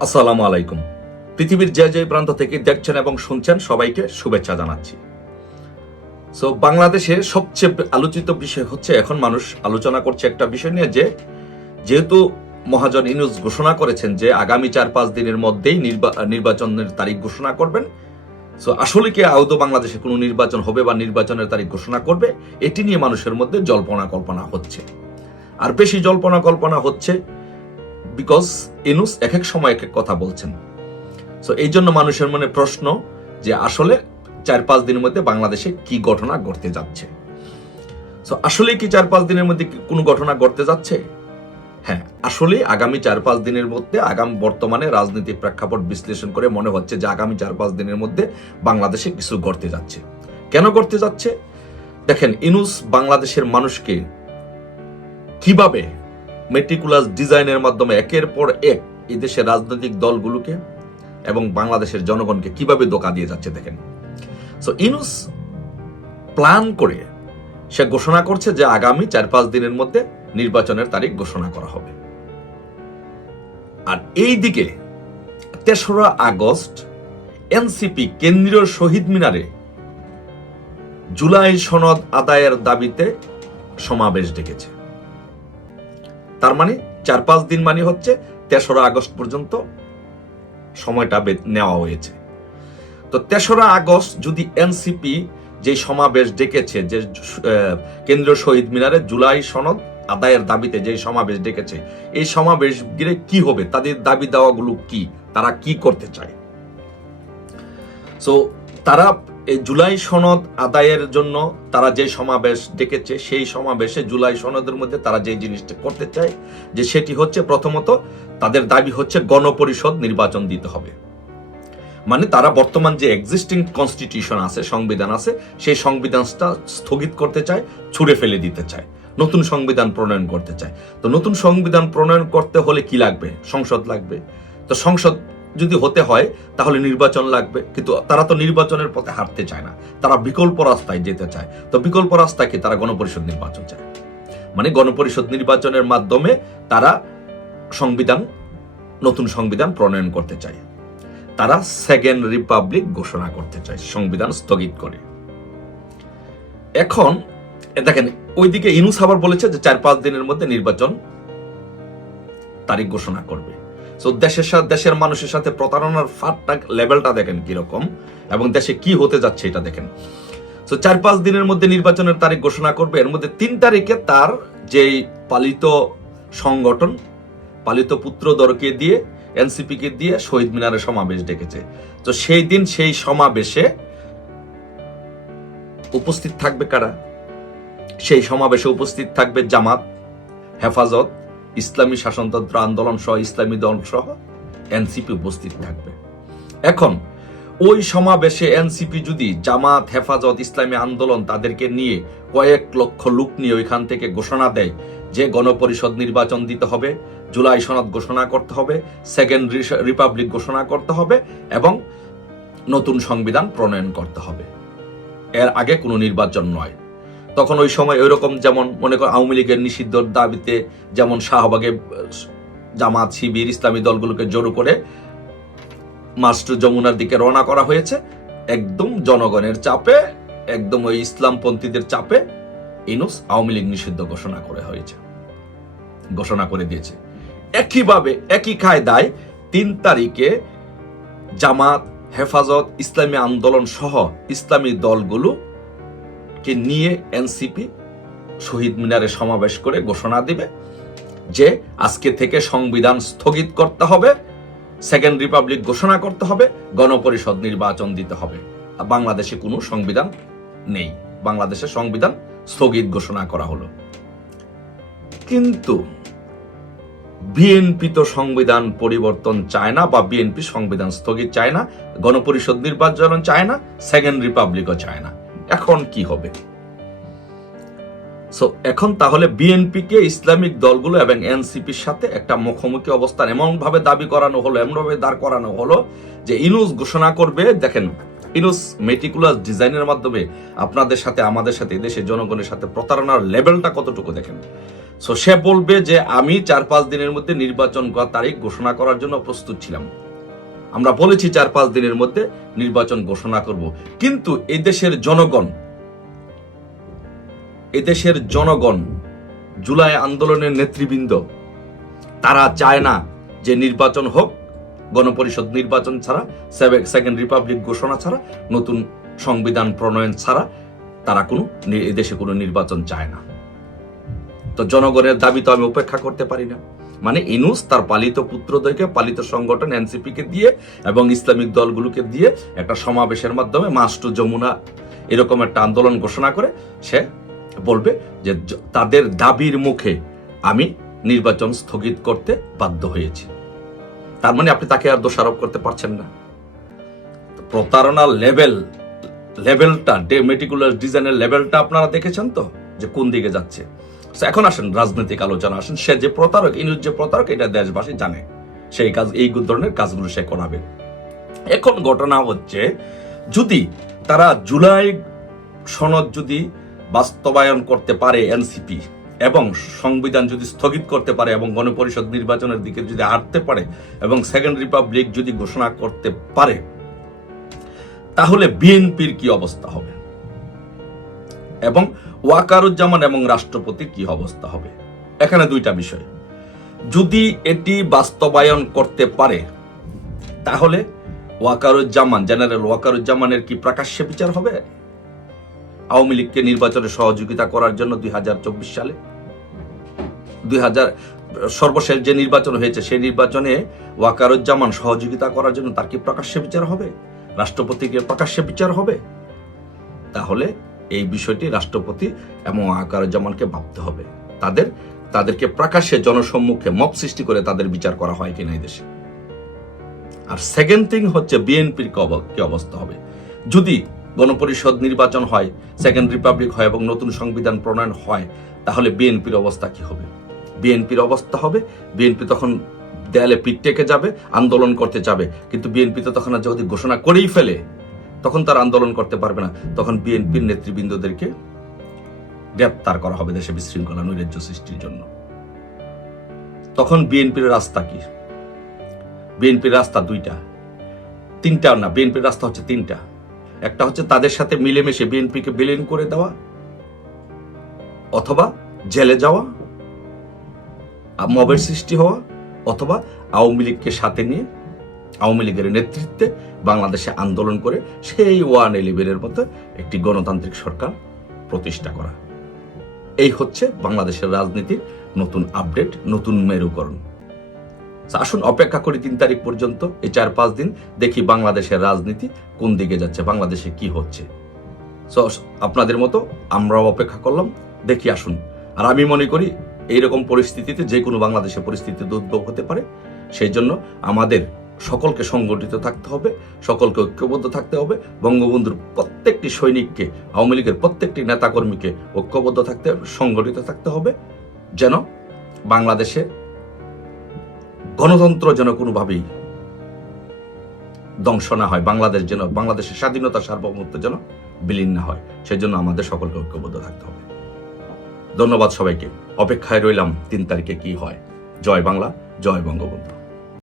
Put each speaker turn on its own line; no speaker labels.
আসসালামু আলাইকুম। পৃথিবীর যে যে প্রান্ত থেকে দেখছেন এবং শুনছেন, সবাইকে শুভেচ্ছা জানাচ্ছি। সো বাংলাদেশে সবচেয়ে আলোচিত বিষয় হচ্ছে, এখন মানুষ আলোচনা করছে একটা বিষয় নিয়ে যে, যেহেতু মহাজন ইনুস ঘোষণা করেছেন যে, আগামী চার পাঁচ দিনের মধ্যেই নির্বা- নির্বাচনের তারিখ ঘোষণা করবেন। সো আসলে কি আদৌ বাংলাদেশে কোনো নির্বাচন হবে বা নির্বাচনের তারিখ ঘোষণা করবে, এটি নিয়ে মানুষের মধ্যে জল্পনা কল্পনা হচ্ছে। আর বেশি জল্পনা কল্পনা হচ্ছে বিকজ ইনুস এক এক সময় এক এক কথা বলছেন। সো এই জন্য মানুষের মনে প্রশ্ন যে আসলে চার পাঁচ দিনের মধ্যে বাংলাদেশে কি ঘটনা ঘটতে যাচ্ছে? সো আসলে কি চার পাঁচ দিনের মধ্যে কোনো ঘটনা ঘটতে যাচ্ছে? হ্যাঁ আসলে আগামী চার পাঁচ দিনের মধ্যে, আগামী বর্তমানে রাজনীতি প্রেক্ষাপট বিশ্লেষণ করে মনে হচ্ছে যে আগামী চার পাঁচ দিনের মধ্যে বাংলাদেশে কিছু ঘটতে যাচ্ছে। কেন ঘটতে যাচ্ছে? দেখেন, ইনুস বাংলাদেশের মানুষকে কীভাবে মেটিকুলাস ডিজাইনের মাধ্যমে একের পর এক এই দেশের রাজনৈতিক দলগুলোকে এবং বাংলাদেশের জনগণকে কীভাবে ধোকা দিয়ে যাচ্ছে দেখেন। সো ইনুস প্ল্যান করে সে ঘোষণা করছে যে আগামী চার পাঁচ দিনের মধ্যে নির্বাচনের তারিখ ঘোষণা করা হবে। আর এই দিকে তেসরা আগস্ট এনসিপি কেন্দ্রীয় শহীদ মিনারে জুলাই সনদ আদায়ের দাবিতে সমাবেশ ডেকেছে। তার মানে চার পাঁচ দিন মানে হচ্ছে তেসরা আগস্ট পর্যন্ত সময়টা নেওয়া হয়েছে। তো তেসরা আগস্ট যদি এনসিপি যে সমাবেশ ডেকেছে, যে কেন্দ্রীয় শহীদ মিনারে জুলাই সনদ আদায়ের দাবিতে যে সমাবেশ ডেকেছে, এই সমাবেশ ঘিরে কি হবে? তাদের দাবি দেওয়াগুলো কি? তারা কি করতে চায়? তারা এই জুলাই সনদ আদায়ের জন্য তারা যে সমাবেশ ডেকেছে, সেই সমাবেশে জুলাই সনদের মধ্যে তারা যে জিনিসটা করতে চায়, যে সেটি হচ্ছে প্রথমত তাদের দাবি হচ্ছে গণপরিষদ নির্বাচন দিতে হবে। মানে তারা বর্তমান যে এক্সিস্টিং কনস্টিটিউশন আছে, সংবিধান আছে, সেই সংবিধানটা স্থগিত করতে চায়, ছুড়ে ফেলে দিতে চায়, নতুন সংবিধান প্রণয়ন করতে চায়। তো নতুন সংবিধান প্রণয়ন করতে হলে কি লাগবে? সংসদ লাগবে। তো সংসদ যদি হতে হয়, তাহলে নির্বাচন লাগবে। কিন্তু তারা তো নির্বাচনের পথে হাঁটতে চায় না। তারা বিকল্প রাস্তায় যেতে চায়। তো বিকল্প রাস্তায় কি? তারা গণপরিষদ নির্বাচন চায়। মানে গণপরিষদ নির্বাচনের মাধ্যমে তারা সংবিধান, নতুন সংবিধান প্রণয়ন করতে চায়। তারা সেকেন্ড রিপাবলিক ঘোষণা করতে চায়, সংবিধান স্থগিত করে। এখন, দেখেন, ওইদিকে ইনুস আবার বলেছে যে চার পাঁচ দিনের মধ্যে নির্বাচন তারিখ ঘোষণা করবে। সো দেশের সাথে দেশের মানুষের সাথে প্রতারণার ফাটটা লেভেলটা দেখেন কীরকম এবং দেশে কি হতে যাচ্ছে এটা দেখেন। তো চার পাঁচ দিনের মধ্যে নির্বাচনের তারিখ ঘোষণা করবে। এর মধ্যে তিন তারিখে তার যেই পালিত সংগঠন, পালিত পুত্রদরকে দিয়ে, এনসিপি কে দিয়ে শহীদ মিনারে সমাবেশ ডেকেছে। তো, সেই দিন সেই সমাবেশে উপস্থিত থাকবে কারা? সেই সমাবেশে উপস্থিত থাকবে জামাত, হেফাজত ইসলামী শাসনতন্ত্র আন্দোলন সহ ইসলামী দল সহ এনসিপি উপস্থিত থাকবে। এখন, ওই সমাবেশে এনসিপি যদি জামাত, হেফাজত, ইসলামী আন্দোলন তাদেরকে নিয়ে কয়েক লক্ষ লোক নিয়ে ওইখান থেকে ঘোষণা দেয় যে গণপরিষদ নির্বাচন দিতে হবে, জুলাই সনদ ঘোষণা করতে হবে, সেকেন্ড রিপাবলিক ঘোষণা করতে হবে এবং নতুন সংবিধান প্রণয়ন করতে হবে। এর আগে কোনো নির্বাচন নয়। তখন ওই সময় ওইরকম যেমন মনে কর আওয়ামী লীগের নিষিদ্ধর দাবিতে যেমন শাহবাগে জামাত, শিবির, ইসলামী দলগুলোকে জড়ো করে মাস্টার যমুনার দিকে রওনা করা হয়েছে। একদম জনগণের চাপে, একদম ওই ইসলামপন্থীদের চাপে ইনুস আওয়ামী লীগ নিষিদ্ধ ঘোষণা করে হয়েছে। ঘোষণা করে দিয়েছে। একইভাবে, একই কায়দায় তিন তারিখে জামাত, হেফাজত, ইসলামী আন্দোলন সহ ইসলামী দলগুলো কে নিয়ে এনসিপি শহীদ মিনারে সমাবেশ করে ঘোষণা দিবে যে আজকে থেকে সংবিধান স্থগিত করতে হবে, সেকেন্ড রিপাবলিক ঘোষণা করতে হবে, গণপরিষদ নির্বাচন দিতে হবে। বাংলাদেশে কোনো সংবিধান নেই। বাংলাদেশের সংবিধান স্থগিত ঘোষণা করা হলো। কিন্তু বিএনপি তো সংবিধান পরিবর্তন চায় না বা বিএনপি সংবিধান স্থগিত চায় না, গণপরিষদ নির্বাচন চায় না, সেকেন্ড রিপাবলিকও চায় না। এখন কি হবে? সো এখন তাহলে বিএনপি কে ইসলামিক দলগুলো এবং এনসিপির সাথে একটা মুখোমুখি অবস্থান এমন ভাবে দাবি করানো হলো এমন ভাবে দাঁড় করানো হলো যে ইনুস ঘোষণা করবে, দেখেন, ইনুস মেটিকুলাস ডিজাইনের মাধ্যমে আপনাদের সাথে, আমাদের সাথে দেশের জনগণের সাথে প্রতারণার লেভেলটা কতটুকু দেখেন? সো সে বলবে যে আমি চার পাঁচ দিনের মধ্যে নির্বাচন তারিখ ঘোষণা করার জন্য প্রস্তুত ছিলাম। আমরা বলেছি চার পাঁচ দিনের মধ্যে নির্বাচন ঘোষণা করব। কিন্তু এই দেশের জনগণ, এদেশের জনগণ, জুলাই আন্দোলনের নেতৃবৃন্দ, তারা চায় না যে নির্বাচন হোক, গণপরিষদ নির্বাচন ছাড়া সেকেন্ড রিপাবলিক ঘোষণা ছাড়া, নতুন সংবিধান প্রণয়ন ছাড়া তারা কোনো এদেশে কোনো নির্বাচন চায় না। তো জনগণের দাবি তো আমি উপেক্ষা করতে পারি না। মানে ইনুস তার পালিত পুত্রদেরকে, পালিত সংগঠন এনসিপি কে দিয়ে এবং ইসলামিক দলগুলোকে দিয়ে একটা সমাবেশের মাধ্যমে মাস্টু যমুনা এরকম একটা আন্দোলন ঘোষণা করে, সে বলবে যে তাদের দাবির মুখে আমি নির্বাচন স্থগিত করতে বাধ্য হয়েছি। তার মানে আপনি তাকে আর দোষারোপ করতে পারছেন না। প্রতারণা লেভেল, লেভেলটা ডে মেটিকুলার ডিজাইনের লেভেলটা আপনারা দেখেছেন তো? যে কোন দিকে যাচ্ছে? এখন আসেন, রাজনৈতিক আলোচনা আসেন। সে যে প্রতারক ইনুজ যে প্রতারক, এটা দেশবাসী জানে। সেই কাজ, এই ধরনের কাজগুলো সে করাবে। এখন ঘটনা হচ্ছে, যদি তারা জুলাই সনদ যদি বাস্তবায়ন করতে পারে এনসিপি এবং সংবিধান যদি স্থগিত করতে পারে এবং গণপরিষদ নির্বাচনের দিকে যদি হাঁটতে পারে এবং সেকেন্ড রিপাবলিক যদি ঘোষণা করতে পারে, তাহলে বিএনপির কি অবস্থা হবে? এবং ওয়াকারুজ্জামান এবং রাষ্ট্রপতির কি অবস্থা হবে? এখানে দুইটা বিষয়। যদি এটি বাস্তবায়ন করতে পারে, তাহলে ওয়াকারুজ্জামান, জেনারেল ওয়াকারুজ্জামানের কি প্রকাশ্যে বিচার হবে? আওয়ামী লীগকে নির্বাচনে সহযোগিতা করার জন্য দুই হাজার চব্বিশ সালে? দুই হাজার, সর্বশেষ যে নির্বাচন হয়েছে, সেই নির্বাচনে ওয়াকারুজ্জামান সহযোগিতা করার জন্য তার কি প্রকাশ্যে বিচার হবে? রাষ্ট্রপতিকে প্রকাশ্যে বিচার হবে? তাহলে এই বিষয়টি রাষ্ট্রপতি এবং ওয়াকারুজ্জামানকে ভাবতে হবে। তাদের, তাদেরকে প্রকাশ্যে জনসম্মুখে মব সৃষ্টি করে তাদের বিচার করা হয় কিনা এই দেশে। আর সেকেন্ড থিং হচ্ছে বিএনপির কি অবস্থা হবে। যদি গণপরিষদ নির্বাচন হয় সেকেন্ড রিপাবলিক হয় এবং নতুন সংবিধান প্রণয়ন হয়, তাহলে বিএনপির অবস্থা কি হবে? বিএনপির অবস্থা হবে বিএনপি তখন দেয়ালে পিঠ টেকে যাবে, আন্দোলন করতে যাবে। কিন্তু বিএনপি তো তখন যদি ঘোষণা করেই ফেলে তখন তার আন্দোলন করতে পারবে না। তখন বিএনপির নেতৃবৃন্দদেরকে গ্রেপ্তার করা হবে দেশে বিশৃঙ্খলা, নৈরাজ্য সৃষ্টির জন্য। তখন বিএনপির রাস্তা কি? বিএনপির রাস্তা দুইটা। তিনটা না, বিএনপির রাস্তা হচ্ছে তিনটা। একটা হচ্ছে তাদের সাথে মিলেমিশে বিএনপিকে বিলীন করে দেওয়া, অথবা জেলে যাওয়া মবের সৃষ্টি হওয়া, অথবা আওয়ামী লীগকে সাথে নিয়ে আওয়ামী লীগের নেতৃত্বে বাংলাদেশে আন্দোলন করে সেই ওয়ান ইলেভেনের মতো একটি গণতান্ত্রিক সরকার প্রতিষ্ঠা করা। এই হচ্ছে বাংলাদেশের রাজনীতির নতুন আপডেট, নতুন মেরুকরণ। আসুন, অপেক্ষা করি তিন তারিখ পর্যন্ত এই চার পাঁচ দিন, দেখি বাংলাদেশের রাজনীতি কোন দিকে যাচ্ছে, বাংলাদেশে কি হচ্ছে। আপনাদের মতো আমরাও অপেক্ষা করলাম, দেখি আসুন। আর আমি মনে করি এইরকম পরিস্থিতিতে যে কোনো বাংলাদেশের পরিস্থিতি উদ্ভব হতে পারে, সেই জন্য আমাদের সকলকে সংগঠিত থাকতে হবে, সকলকে ঐক্যবদ্ধ থাকতে হবে, বঙ্গবন্ধুর প্রত্যেকটি সৈনিককে, আওয়ামী লীগের প্রত্যেকটি নেতাকর্মীকে ঐক্যবদ্ধ থাকতে হবে, সংগঠিত থাকতে হবে, যেন বাংলাদেশে গণতন্ত্র যেন কোনোভাবেই ধ্বংস না হয়, বাংলাদেশ যেন, বাংলাদেশের স্বাধীনতা সার্বভৌমত্ব যেন বিলীন না হয়, সেজন্য আমাদের সকলকে ঐক্যবদ্ধ থাকতে হবে। ধন্যবাদ সবাইকে, অপেক্ষায় রইলাম তিন তারিখে কি হয়। জয় বাংলা, জয় বঙ্গবন্ধু।